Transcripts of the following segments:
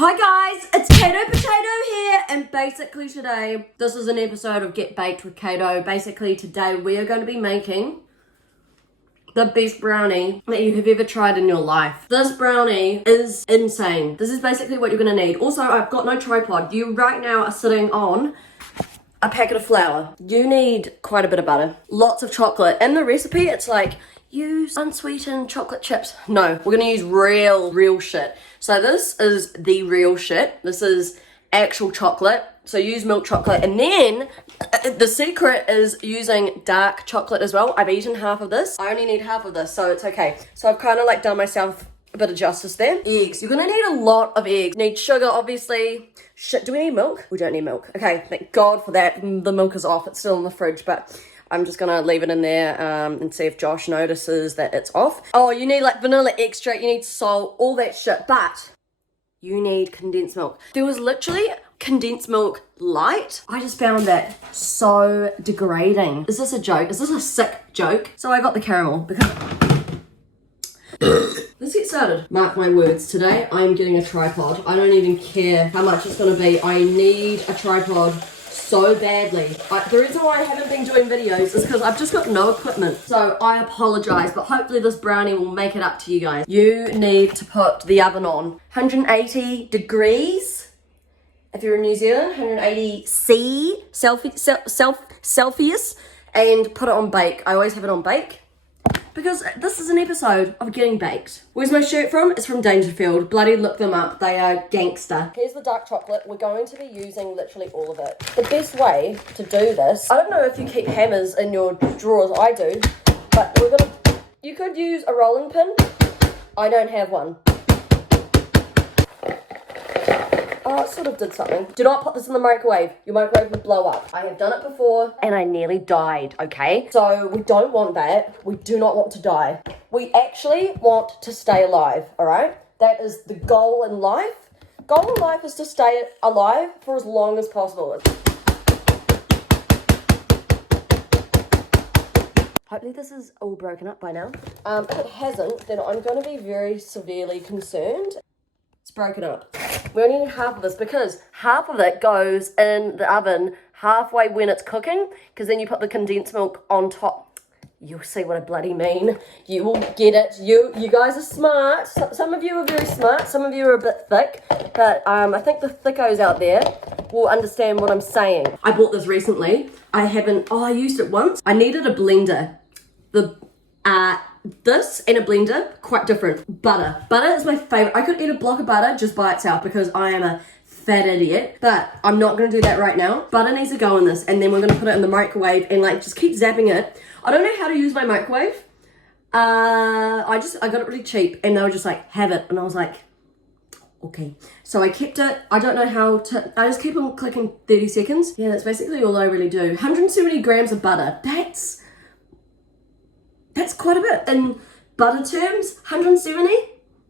Hi guys, it's Kato Potato here, and basically today, this is an episode of Get Baked with Kato. Basically today we are going to be making the best brownie that you have ever tried in your life. This brownie is insane. This is basically what you're going to need. Also, I've got no tripod. You right now are sitting on a packet of flour. You need quite a bit of butter, lots of chocolate. In the recipe, it's like, use unsweetened chocolate chips. No, we're gonna use real shit. So this is the real shit. This is actual chocolate. So use milk chocolate. And then the secret is using dark chocolate as well. I've eaten half of this. I only need half of this, so it's okay. So I've kind of like done myself a bit of justice there. Eggs. You're gonna need a lot of eggs. Need sugar, obviously. Shit, do we need milk? We don't need milk. Okay, thank God for that. The milk is off. It's still in the fridge, but I'm just gonna leave it in there and see if Josh notices that it's off. Oh, you need like vanilla extract, you need salt, all that shit, but you need condensed milk. There was literally condensed milk light. I just found that so degrading. Is this a joke? Is this a sick joke? So I got the caramel because... Let's get started. Mark my words, today I'm getting a tripod. I don't even care how much it's gonna be. I need a tripod so badly. The reason why I haven't been doing videos is because I've just got no equipment. So I apologize, but hopefully this brownie will make it up to you guys. You need to put the oven on 180 degrees. If you're in New Zealand, 180 Celsius, and put it on bake. I always have it on bake because this is an episode of getting baked. Where's my shirt from? It's from Dangerfield. Bloody look them up. They are gangster. Here's the dark chocolate. We're going to be using literally all of it. The best way to do this, I don't know if you keep hammers in your drawers. I do. But you could use a rolling pin. I don't have one. Oh, it sort of did something. Do not put this in the microwave. Your microwave will blow up. I have done it before and I nearly died, okay? So we don't want that. We do not want to die. We actually want to stay alive, all right? That is the goal in life. Goal in life is to stay alive for as long as possible. Hopefully this is all broken up by now. If it hasn't, then I'm going to be very severely concerned. It's broken up. We only need half of this because half of it goes in the oven halfway when it's cooking, because then you put the condensed milk on top. You'll see what I bloody mean. You will get it. You guys are smart. Some of you are very smart. Some of you are a bit thick, but I think the thickos out there will understand what I'm saying. I bought this recently. I used it once. I needed a blender. This and a blender, quite different. Butter is my favorite. I could eat a block of butter just by itself because I am a fat idiot, but I'm not going to do that right now. Butter needs to go in this, and then we're going to put it in the microwave and like just keep zapping it. I don't know how to use my microwave. I got it really cheap, and they were just like, have it, and I was like, okay. So I kept it. I don't know how to, I just keep on clicking 30 seconds. Yeah, that's basically all I really do. 170 grams of butter. That's quite a bit. In butter terms, 170,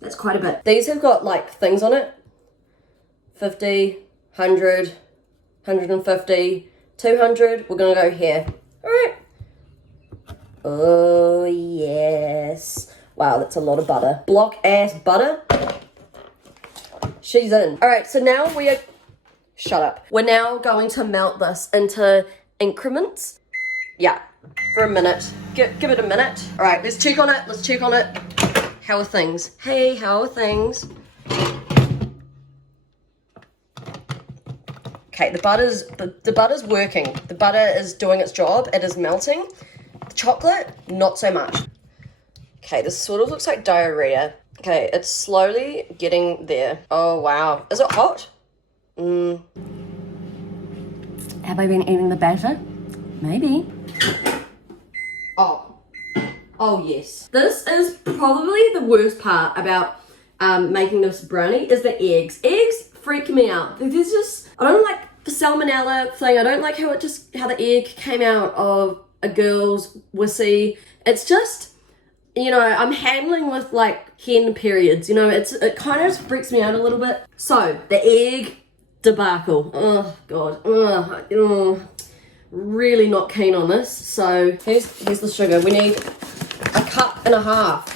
that's quite a bit. These have got like things on it. 50, 100, 150, 200. We're gonna go here. All right. Oh, yes. Wow, that's a lot of butter. Block ass butter. She's in. All right, so now shut up. We're now going to melt this into increments. Yeah. For a minute. Give it a minute. All right, let's check on it. How are things? Hey, how are things? Okay, the butter's working. The butter is doing its job. It is melting. The chocolate, not so much. Okay, this sort of looks like diarrhea. Okay, it's slowly getting there. Oh, wow. Is it hot? Have I been eating the batter? Maybe. Oh yes. This is probably the worst part about making this brownie is the eggs. Eggs freak me out. There's just, I don't like the salmonella thing. I don't like how the egg came out of a girl's wussy. It's just, you know, I'm handling with like hen periods, you know, it kind of freaks me out a little bit. So the egg debacle. Oh God. Really not keen on this. So here's the sugar. We need a cup and a half.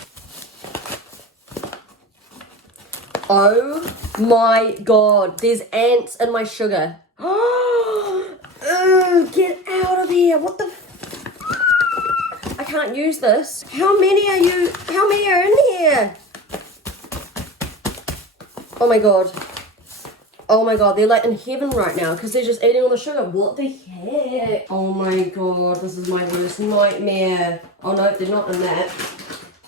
Oh my god, there's ants in my sugar. Oh, get out of here. What the I can't use this. How many are in here? Oh my god. Oh my god, they're like in heaven right now because they're just eating all the sugar. What the heck? Oh my god, this is my worst nightmare. Oh no, they're not in that.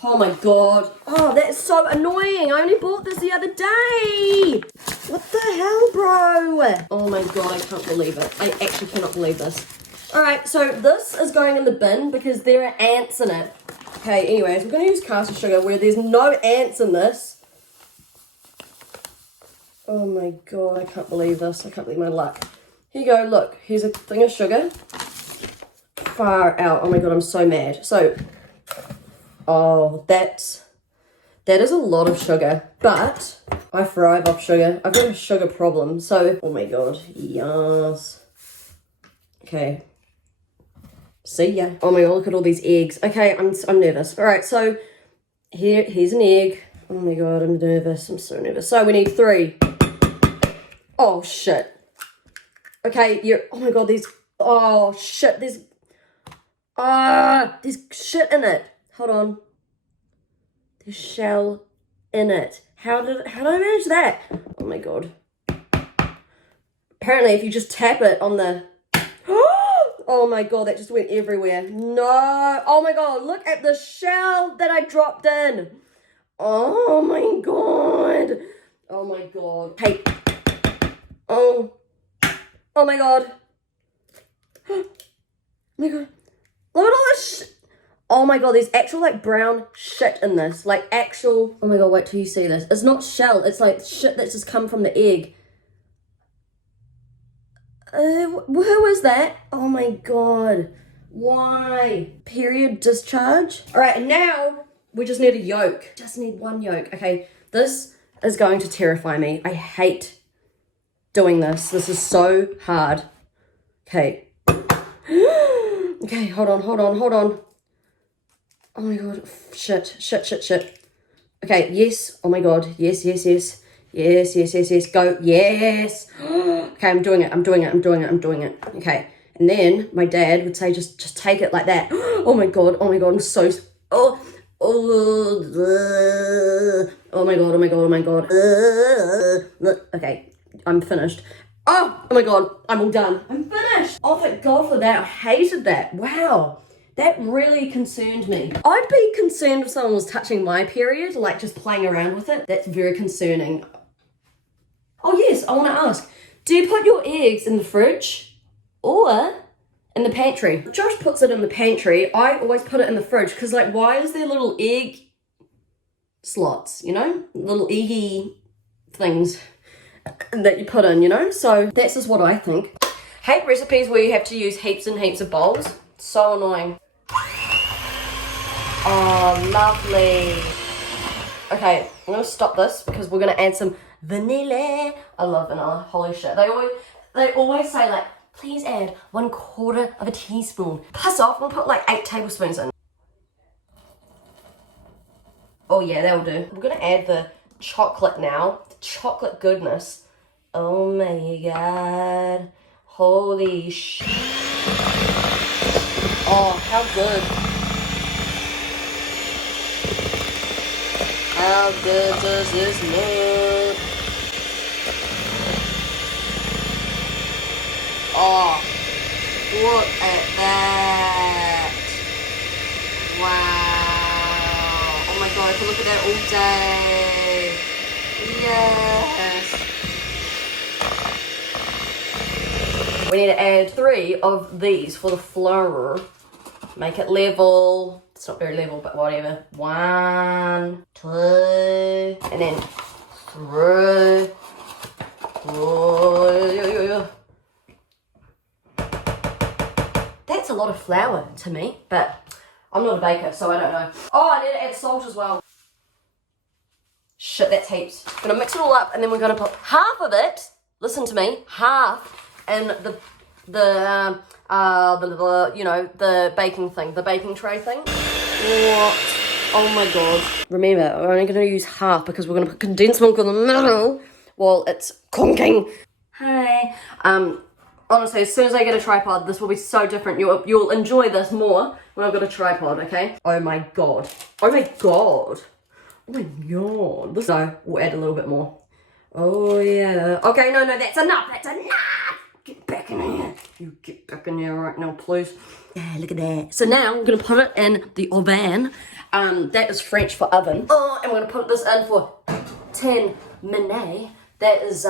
Oh my god. Oh, that's so annoying. I only bought this the other day. What the hell, bro? Oh my god, I can't believe it. I actually cannot believe this. Alright, so this is going in the bin because there are ants in it. Okay, anyways, we're going to use caster sugar where there's no ants in this. Oh my god, I can't believe this. I can't believe my luck. Here you go, look. Here's a thing of sugar. Far out. Oh my god, I'm so mad. So, oh, that is a lot of sugar. But I thrive off sugar. I've got a sugar problem. So, oh my god, yes. Okay. See ya. Oh my god, look at all these eggs. Okay, I'm nervous. All right, so here's an egg. Oh my god, I'm nervous. I'm so nervous. So we need 3. Oh shit. Okay, oh my god, oh shit, there's shit in it. Hold on. There's shell in it. How did I manage that? Oh my god. Apparently if you just tap it on the oh my god, that just went everywhere. No. Oh my god, look at the shell that I dropped in. Oh my god. Oh my god. Hey. Oh. Oh my god. Oh my god. Look at all this shit. Oh my god, there's actual like brown shit in this. Like actual. Oh my god, wait till you see this. It's not shell. It's like shit that's just come from the egg. Who is that? Oh my god. Why? Period discharge. All right, and now we just need a yolk. Just need 1 yolk. Okay, this is going to terrify me. I hate doing this. This is so hard. Okay. Okay, hold on. Oh my god. Shit. Okay, yes. Oh my god. Yes. Go. Yes. Okay, I'm doing it. Okay. And then my dad would say, just take it like that. Oh my god. I'm so, oh my god. Okay, I'm finished. Oh my god, I'm all done. I'm finished. Oh thank god for that. I hated that. Wow. That really concerned me. I'd be concerned if someone was touching my period, like just playing around with it. That's very concerning. Oh yes, I want to ask, do you put your eggs in the fridge or in the pantry? Josh puts it in the pantry. I always put it in the fridge because like why is there little egg slots, you know? Little eggy things that you put in, you know? So that's just what I think. Hate recipes where you have to use heaps and heaps of bowls. So annoying. Oh, lovely. Okay, I'm gonna stop this because we're gonna add some vanilla. I love vanilla. Holy shit. They always say like, please add 1/4 of a teaspoon. Piss off, we'll put like 8 tablespoons in. Oh yeah, that'll do. We're gonna add the chocolate now. The chocolate goodness. Oh my god. Holy shit. Oh, how good. How good does this look? Oh, look at that. Wow. Oh my god, I can look at that all day. Yes. We need to add 3 of these for the flour. Make it level. It's not very level, but whatever. 1, 2, and then 3. Oh, that's a lot of flour to me, but I'm not a baker, so I don't know. Oh, I need to add salt as well. Shit, that's heaps. I'm gonna mix it all up, and then we're gonna put half of it. Listen to me, half in the you know, the baking thing, the baking tray thing. What Oh my god. Remember, we're only going to use half because we're going to put condensed milk in the middle while it's conking. Hi. Honestly, as soon as I get a tripod, this will be so different. You'll enjoy this more when I've got a tripod, okay? Oh my god. Oh my god. Oh my god. So, we'll add a little bit more. Oh yeah. Okay, no, that's enough. That's enough. Get back in here. You get back in here right now, please. Yeah, look at that. So now I'm going to put it in the oven. That is French for oven. Oh, and we're going to put this in for 10 minutes. That is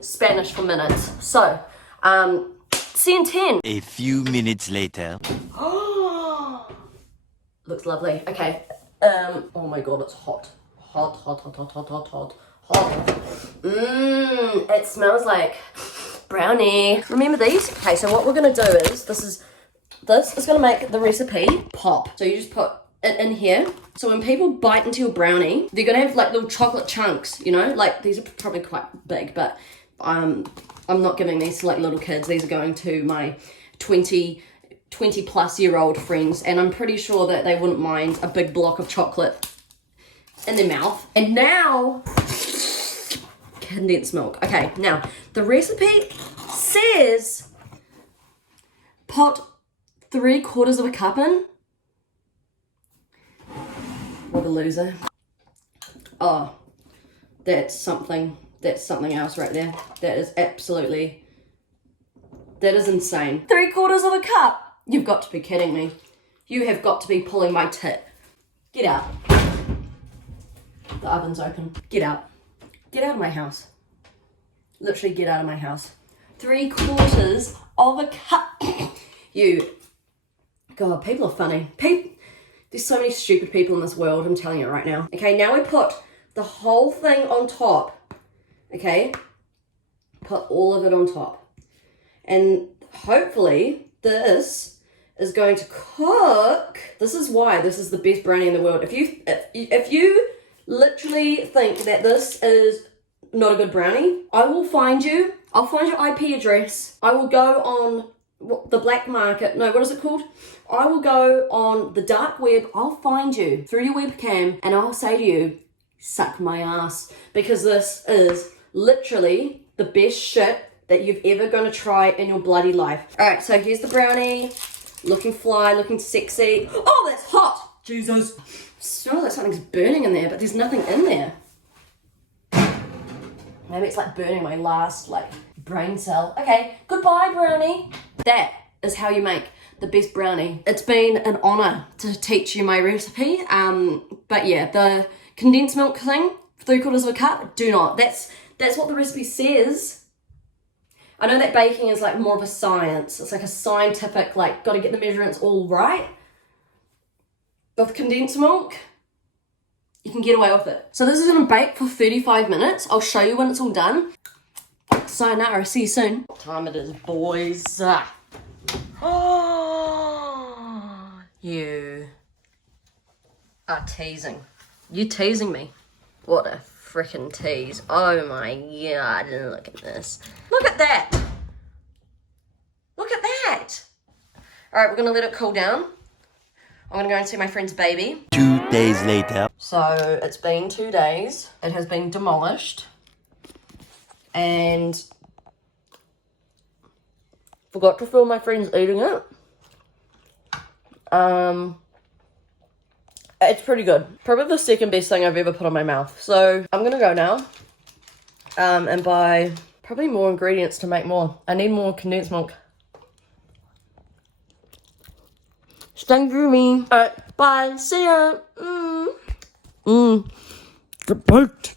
Spanish for minutes. So, see in 10. A few minutes later. Oh, looks lovely. Okay. Oh my god, it's hot. Hot. It smells like brownie. Remember these? Okay, so what we're gonna do is, this is gonna make the recipe pop. So you just put it in here. So when people bite into your brownie, they're gonna have like little chocolate chunks, you know? Like these are probably quite big, but I'm not giving these to like little kids. These are going to my 20 plus year old friends, and I'm pretty sure that they wouldn't mind a big block of chocolate in their mouth. And now, condensed milk. Okay, now the recipe says put 3/4 of a cup in. What a loser. Oh, that's something else right there. That is insane. 3/4 of a cup. You've got to be kidding me. You have got to be pulling my tit. Get out. The oven's open. Get out. Get out of my house. Literally get out of my house. 3/4 of a cup. God, people are funny. There's so many stupid people in this world, I'm telling you right now. Okay, now we put the whole thing on top. Okay? Put all of it on top. And hopefully this is going to cook. This is why this is the best brownie in the world. If you literally think that this is not a good brownie, I'll find your IP address. I will go on the black market. No, what is it called? I will go on the dark web. I'll find you through your webcam and I'll say to you, suck my ass. Because this is literally the best shit that you've ever gonna try in your bloody life. Alright, so here's the brownie. Looking fly, looking sexy. Oh, that's hot! Jesus. I smell like something's burning in there, but there's nothing in there. Maybe it's like burning my last brain cell. Okay, goodbye brownie. That is how you make the best brownie. It's been an honor to teach you my recipe. But yeah, the condensed milk thing, 3/4 of a cup, do not. That's what the recipe says. I know that baking is more of a science. It's like a scientific, got to get the measurements all right. With condensed milk, you can get away with it. So this is gonna bake for 35 minutes. I'll show you when it's all done. Sayonara, see you soon. What time it is, boys? Oh, you are teasing. You're teasing me. What a freaking tease. Oh my god, look at this. Look at that. Look at that. All right, we're gonna let it cool down. I'm gonna go and see my friend's baby. 2 days later. So it's been 2 days. It has been demolished. And forgot to film my friends eating it. It's pretty good. Probably the second best thing I've ever put on my mouth. So I'm gonna go now and buy probably more ingredients to make more. I need more condensed milk. Stay groomy. Alright, bye. See ya. Get baked.